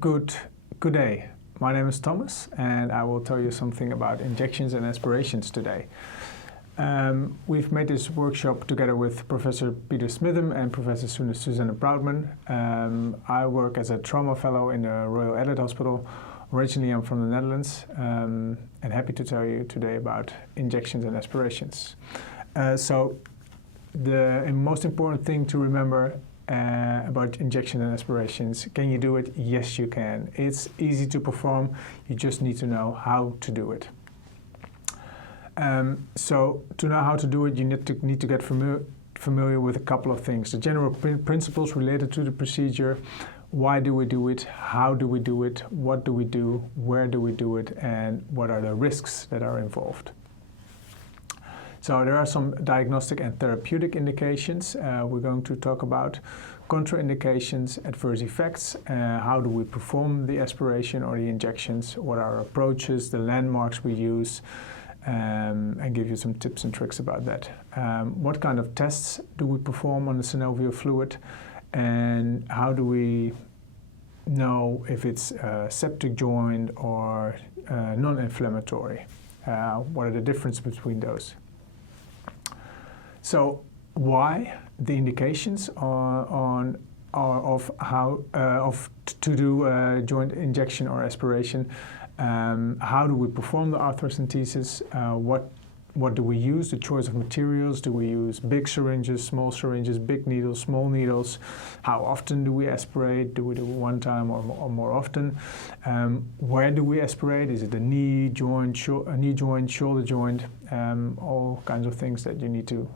Good day. My name is Thomas, and I will tell you something about injections and aspirations today. We've made this workshop together with Professor Peter Smitham and Professor Susanna Proudman. I work as a trauma fellow in the Royal Adelaide Hospital. Originally, I'm from the Netherlands, and happy to tell you today about injections and aspirations. So the most important thing to remember about injection and aspirations: can you do it? Yes, you can. It's easy to perform. You just need to know how to do it. So to know how to do it, you need to get familiar with a couple of things. The general principles related to the procedure. Why do we do it? How do we do it? What do we do? Where do we do it? And what are the risks that are involved? So there are some diagnostic and therapeutic indications we're going to talk about. Contraindications, adverse effects, how do we perform the aspiration or the injections, what are our approaches, the landmarks we use, and give you some tips and tricks about that. What kind of tests do we perform on the synovial fluid, and how do we know if it's a septic joint or non-inflammatory? What are the differences between those? So why the indications of how to do a joint injection or aspiration? How do we perform the arthrocentesis? What do we use? The choice of materials. Do we use big syringes, big needles, small needles? How often do we aspirate? Do we do it one time or more often? Where do we aspirate? Is it a knee joint, shoulder joint? All kinds of things that you need to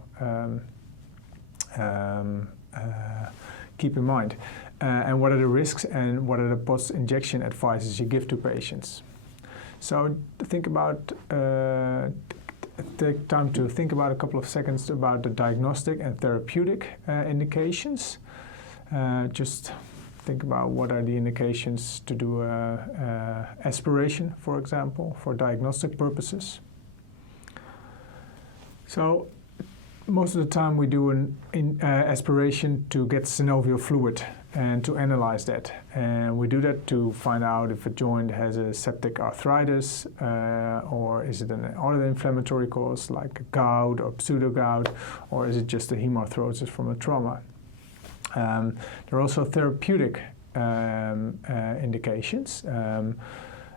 keep in mind. And what are the risks and what are the post-injection advices you give to patients? So think about take time to think about a couple of seconds about the diagnostic and therapeutic indications. Just think about what are the indications to do aspiration, for example, for diagnostic purposes. So most of the time we do an aspiration to get synovial fluid and to analyze that. And we do that to find out if a joint has a septic arthritis or is it an other inflammatory cause like gout or pseudogout, or is it just a hemarthrosis from a trauma. There are also therapeutic indications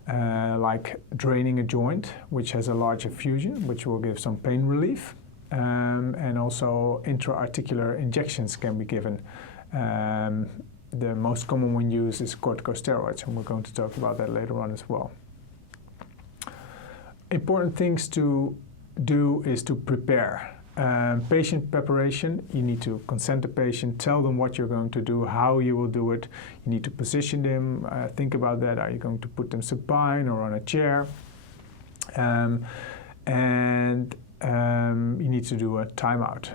like draining a joint which has a large effusion, which will give some pain relief. And also intra-articular injections can be given. The most common one used is corticosteroids, and we're going to talk about that later on as well. Important things to do is to prepare. Patient preparation, you need to consent the patient, tell them what you're going to do, how you will do it. You need to position them, think about that. Are you going to put them supine or on a chair? You need to do a timeout.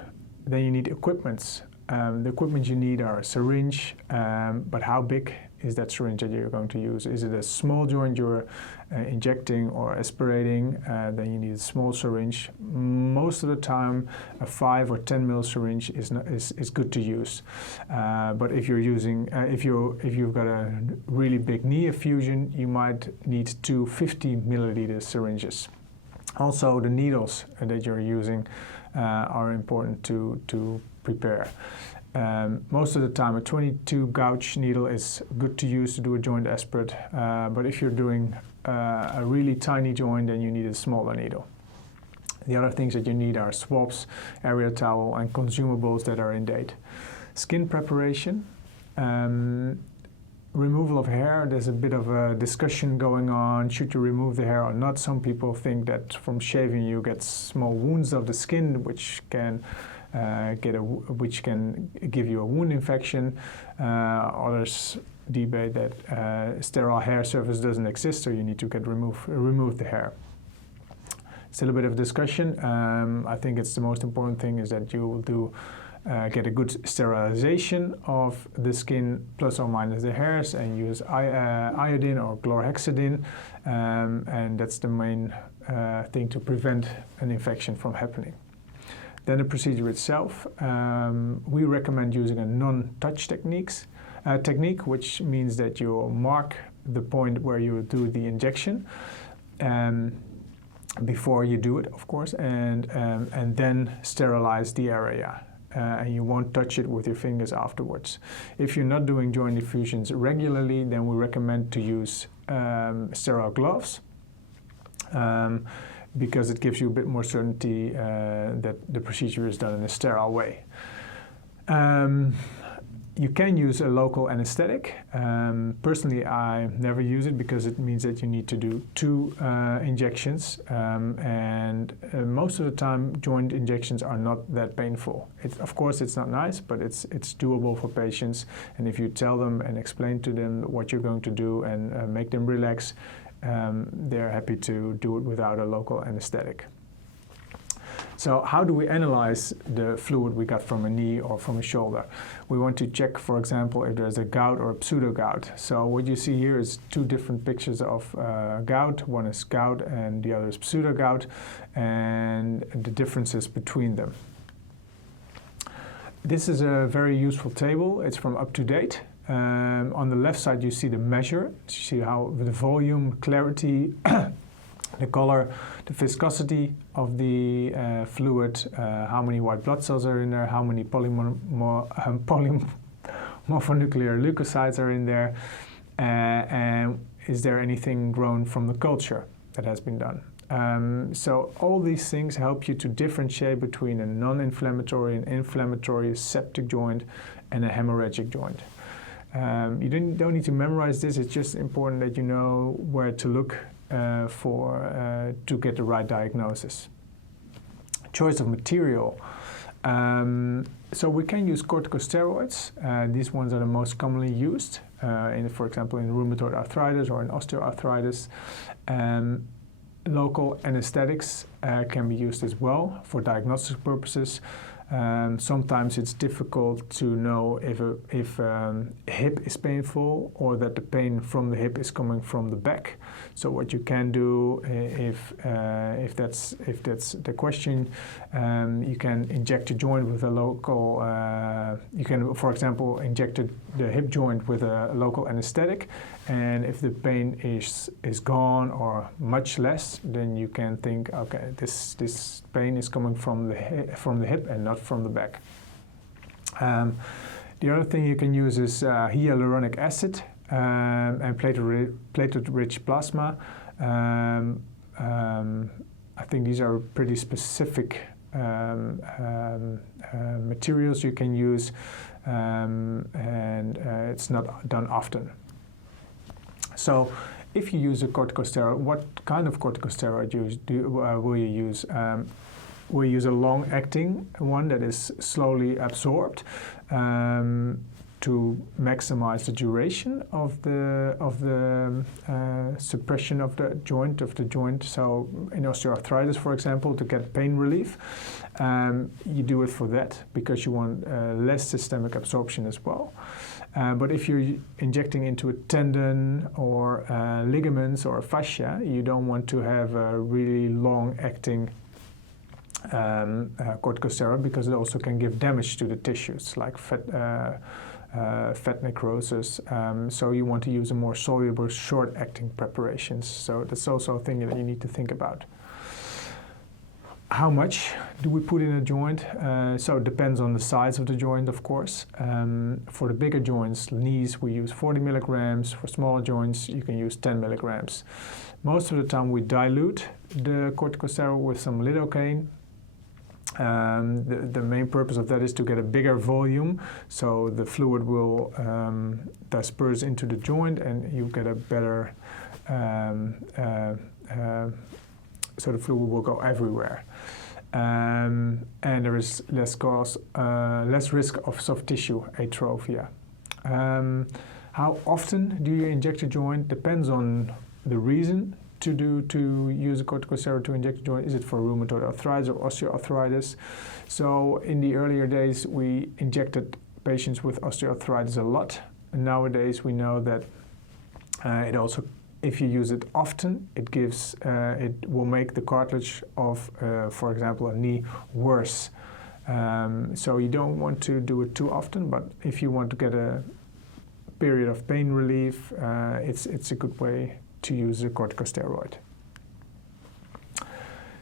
Then you need equipments. The equipment you need are a syringe, but how big is that syringe that you're going to use? Is it a small joint you're injecting or aspirating? Then you need a small syringe. Most of the time, a 5 or 10 ml syringe is good to use. But if you're using, if you've got a really big knee effusion, you might need 2 50 milliliter syringes. Also, the needles that you're using are important to prepare. Most of the time, a 22 gauge needle is good to use to do a joint aspirate, but if you're doing a really tiny joint, then you need a smaller needle. The other things that you need are swabs, area towel, and consumables that are in date. Skin preparation. Removal of hair, there's a bit of a discussion going on. Should you remove the hair or not? Some people think that from shaving you get small wounds of the skin, which can give you a wound infection. Others debate that sterile hair surface doesn't exist, so you need to remove the hair. Still a bit of discussion. I think it's the most important thing is that you will do get a good sterilization of the skin plus or minus the hairs, and use iodine or chlorhexidine, and that's the main thing to prevent an infection from happening. Then the procedure itself, we recommend using a non-touch techniques. technique, which means that you mark the point where you do the injection before you do it, of course, and then sterilize the area. And you won't touch it with your fingers afterwards. If you're not doing joint effusions regularly, then we recommend to use sterile gloves because it gives you a bit more certainty that the procedure is done in a sterile way. You can use a local anesthetic. Personally, I never use it because it means that you need to do 2 injections, and most of the time joint injections are not that painful. Of course, it's not nice, but it's doable for patients, and if you tell them and explain to them what you're going to do and make them relax, they're happy to do it without a local anesthetic. So how do we analyze the fluid we got from a knee or from a shoulder? We want to check, for example, if there's a gout or a pseudo-gout. So what you see here is 2 different pictures of gout. One is gout and the other is pseudo-gout, and the differences between them. This is a very useful table. It's from Up to Date. On the left side you see the measure. You see how the volume, clarity, the color, the viscosity of the fluid, how many white blood cells are in there, how many polymorphonuclear leukocytes are in there, and is there anything grown from the culture that has been done. So all these things help you to differentiate between a non-inflammatory and inflammatory septic joint and a hemorrhagic joint. You don't need to memorize this, it's just important that you know where to look to get the right diagnosis. Choice of material. So we can use corticosteroids. These ones are the most commonly used, for example, in rheumatoid arthritis or in osteoarthritis. Local anesthetics can be used as well for diagnostic purposes. Sometimes it's difficult to know if a hip is painful or that the pain from the hip is coming from the back. So what you can do, if that's the question, you can inject a joint with a local. You can, for example, inject the hip joint with a local anesthetic, and if the pain is gone or much less, then you can think, okay, this pain is coming from the hip and not from the back. The other thing you can use is hyaluronic acid and platelet-rich plasma. I think these are pretty specific materials you can use, and it's not done often. So if you use a corticosteroid, what kind of corticosteroid will you use? We use a long-acting one that is slowly absorbed to maximize the duration of the suppression of the joint. So in osteoarthritis, for example, to get pain relief, you do it for that because you want less systemic absorption as well. But if you're injecting into a tendon or ligaments or fascia, you don't want to have a really long-acting corticosteroid because it also can give damage to the tissues like fat necrosis. So you want to use a more soluble, short-acting preparations. So that's also a thing that you need to think about. How much do we put in a joint? So it depends on the size of the joint, of course. For the bigger joints, knees, we use 40 milligrams. For smaller joints, you can use 10 milligrams. Most of the time, we dilute the corticosteroid with some lidocaine. The main purpose of that is to get a bigger volume, so the fluid will disperse into the joint and you get a better, so the fluid will go everywhere. And there is less risk of soft tissue atrophia. How often do you inject a joint? Depends on the reason to use a corticosteroid to inject a joint. Is it for rheumatoid arthritis or osteoarthritis? So in the earlier days, we injected patients with osteoarthritis a lot. And nowadays, we know that it also, if you use it often, it will make the cartilage of, for example, a knee worse. So you don't want to do it too often, but if you want to get period of pain relief, it's a good way to use a corticosteroid.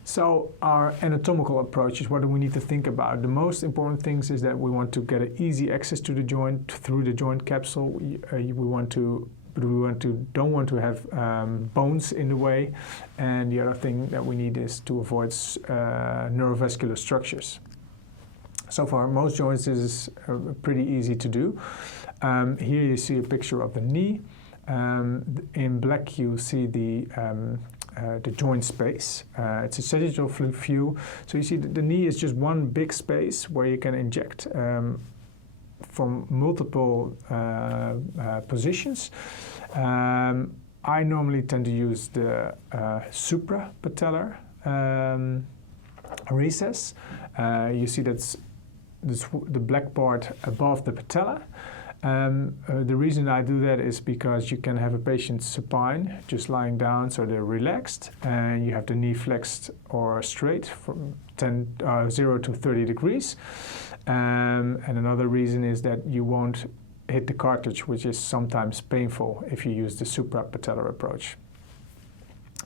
So our anatomical approach is what we need to think about. The most important things is that we want to get an easy access to the joint through the joint capsule. We don't want to have bones in the way. And the other thing that we need is to avoid neurovascular structures. So for most joints, this is pretty easy to do. Here you see a picture of the knee. In black, you see the joint space. It's a sagittal view. So you see the knee is just one big space where you can inject from multiple positions. I normally tend to use the suprapatellar recess. You see that's the black part above the patella. The reason I do that is because you can have a patient supine, just lying down, so they're relaxed, and you have the knee flexed or straight from 0 to 30 degrees. And another reason is that you won't hit the cartilage, which is sometimes painful if you use the suprapatellar approach.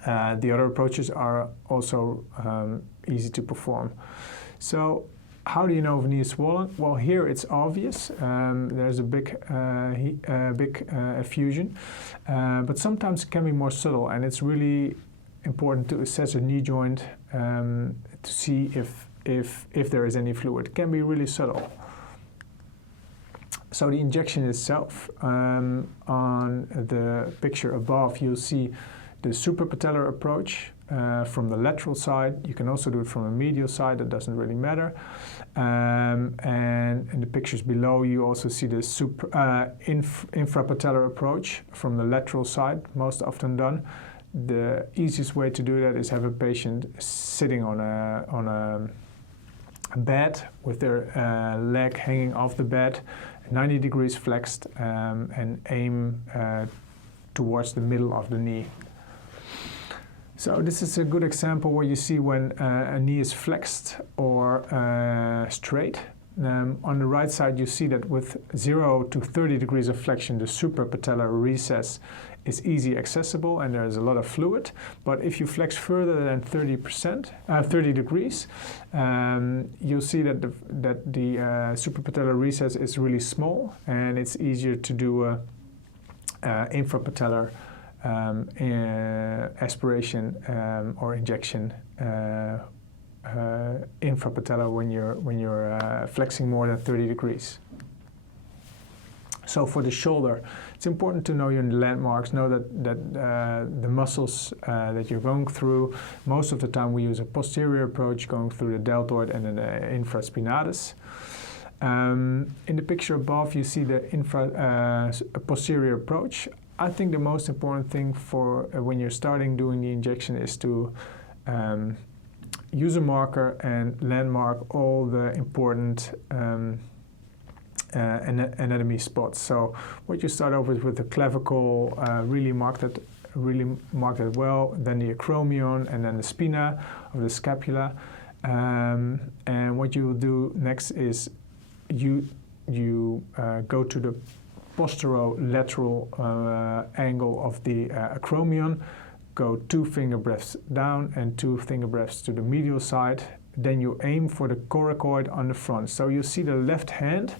The other approaches are also easy to perform. So how do you know if a knee is swollen? Well, here it's obvious. There's a big effusion, but sometimes it can be more subtle, and it's really important to assess a knee joint to see if there is any fluid. It can be really subtle. So the injection itself, on the picture above, you'll see the suprapatellar approach. From the lateral side. You can also do it from a medial side, that doesn't really matter. And in the pictures below, you also see the infrapatellar approach from the lateral side, most often done. The easiest way to do that is have a patient sitting on a bed with their leg hanging off the bed, 90 degrees flexed, and aim towards the middle of the knee. So this is a good example where you see when a knee is flexed or straight. On the right side, you see that with 0 to 30 degrees of flexion, the suprapatellar recess is easy accessible and there is a lot of fluid. But if you flex further than 30 degrees, you'll see that the suprapatellar recess is really small, and it's easier to do infrapatellar aspiration or injection infrapatellar when you're flexing more than 30 degrees. So for the shoulder, it's important to know your landmarks, know that the muscles that you're going through. Most of the time we use a posterior approach going through the deltoid and then the infraspinatus. In the picture above, you see the posterior approach. I think the most important thing for when you're starting doing the injection is to use a marker and landmark all the important anatomy spots. So what you start off with the clavicle, really mark that well, then the acromion, and then the spina of the scapula. And what you will do next is you go to the posterolateral angle of the acromion, go 2 finger breaths down and 2 finger breaths to the medial side. Then you aim for the coracoid on the front. So you see the left hand,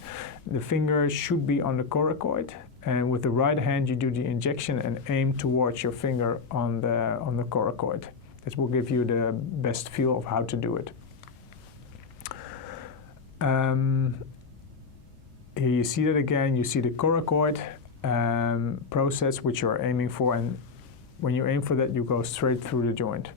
the finger should be on the coracoid, and with the right hand you do the injection and aim towards your finger on the coracoid. This will give you the best feel of how to do it. Here you see that again, you see the coracoid process which you are aiming for, and when you aim for that you go straight through the joint.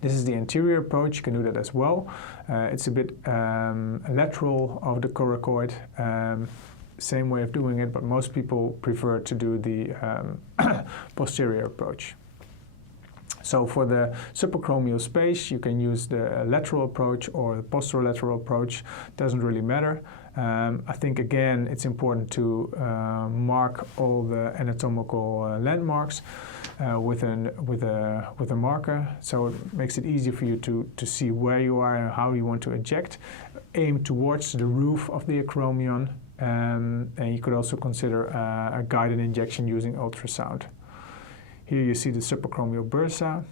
This is the anterior approach, you can do that as well. It's a bit lateral of the coracoid, same way of doing it, but most people prefer to do the posterior approach. So for the subacromial space, you can use the lateral approach or the posterolateral approach. Doesn't really matter. I think again it's important to mark all the anatomical landmarks with a marker, so it makes it easy for you to see where you are and how you want to inject. Aim towards the roof of the acromion, and you could also consider a guided injection using ultrasound. Here you see the subacromial bursa,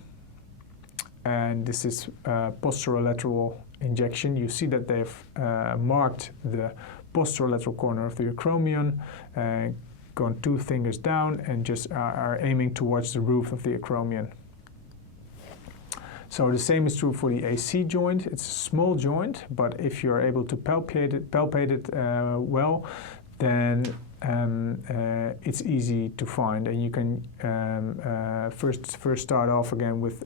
and this is posterolateral injection. You see that they've marked the posterolateral corner of the acromion, gone 2 fingers down, and just are aiming towards the roof of the acromion. So the same is true for the AC joint. It's a small joint, but if you're able to palpate it well, then it's easy to find, and you can first start off again with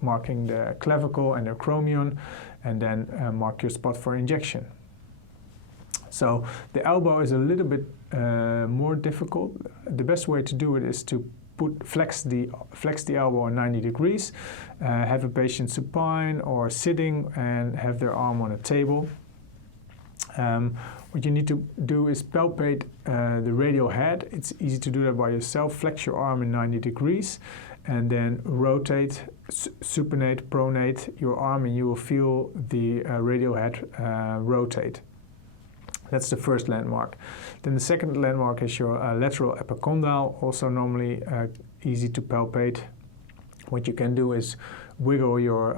marking the clavicle and the acromion, and then mark your spot for injection. So the elbow is a little bit more difficult. The best way to do it is to flex the elbow 90 degrees, have a patient supine or sitting, and have their arm on a table. What you need to do is palpate the radial head. It's easy to do that by yourself. Flex your arm in 90 degrees, and then rotate, supinate, pronate your arm, and you will feel the radial head rotate. That's the first landmark. Then the second landmark is your lateral epicondyle, also normally easy to palpate. What you can do is wiggle your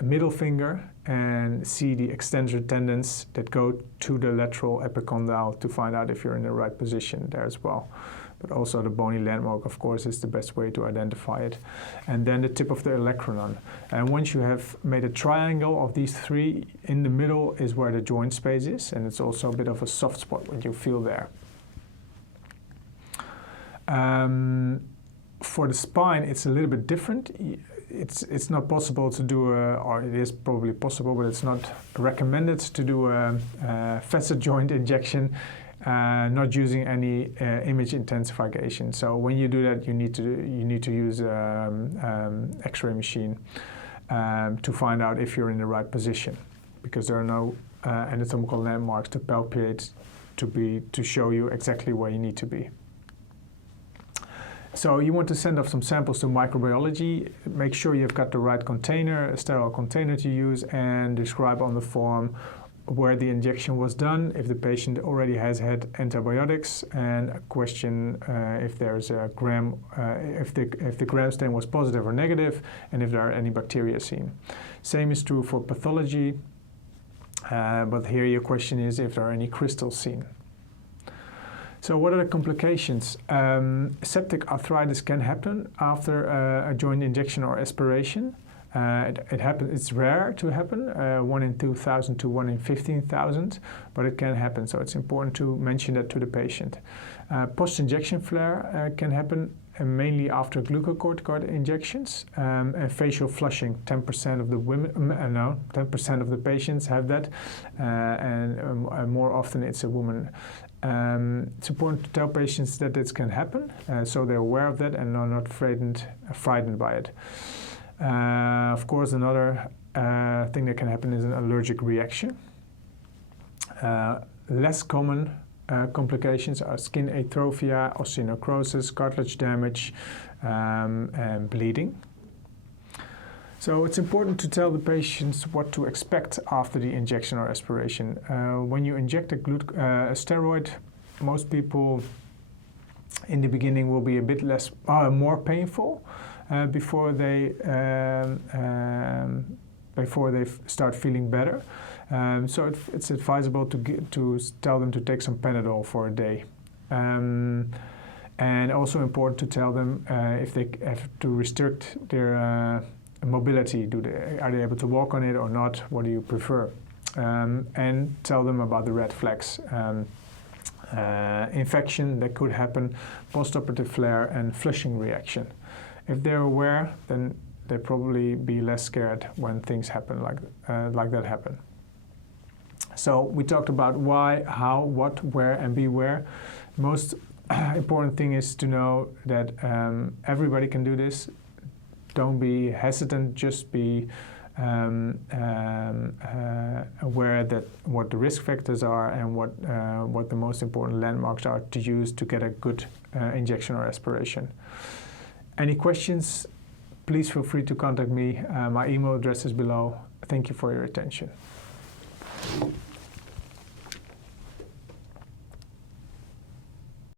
middle finger and see the extensor tendons that go to the lateral epicondyle to find out if you're in the right position there as well. But also the bony landmark, of course, is the best way to identify it. And then the tip of the olecranon. And once you have made a triangle of these 3, in the middle is where the joint space is, and it's also a bit of a soft spot when you feel there. For the spine, it's a little bit different. It's not possible to do or it is probably possible, but it's not recommended to do a facet joint injection not using any image intensification. So when you do that, you need to use X-ray machine to find out if you're in the right position, because there are no anatomical landmarks to palpate to show you exactly where you need to be. So you want to send off some samples to microbiology. Make sure you've got the right container, a sterile container to use, and describe on the form where the injection was done, if the patient already has had antibiotics, and a question if there's a gram, if the gram stain was positive or negative, and if there are any bacteria seen. Same is true for pathology, but here your question is if there are any crystals seen. So what are the complications? Septic arthritis can happen after a joint injection or aspiration. It's rare to happen, 1 in 2,000 to 1 in 15,000, but it can happen, so it's important to mention that to the patient. Post-injection flare can happen mainly after glucocorticoid injections, and facial flushing. 10% of the women, 10% of the patients have that, and more often it's a woman. It's important to tell patients that this can happen, so they're aware of that and are not frightened by it. Of course, another thing that can happen is an allergic reaction. Less common complications are skin atrophia, osteonecrosis, cartilage damage, and bleeding. So it's important to tell the patients what to expect after the injection or aspiration. When you inject a steroid, most people in the beginning will be a bit more painful before they start feeling better. So it's advisable to tell them to take some Panadol for a day. And also important to tell them if they have to restrict their mobility. Are they able to walk on it or not? What do you prefer? And tell them about the red flags. Infection that could happen, postoperative flare, and flushing reaction. If they're aware, then they'll probably be less scared when things happen like that happen. So we talked about why, how, what, where, and beware. Most important thing is to know that everybody can do this. Don't be hesitant, just be aware that what the risk factors are and what the most important landmarks are to use to get a good injection or aspiration. Any questions, please feel free to contact me. My email address is below. Thank you for your attention.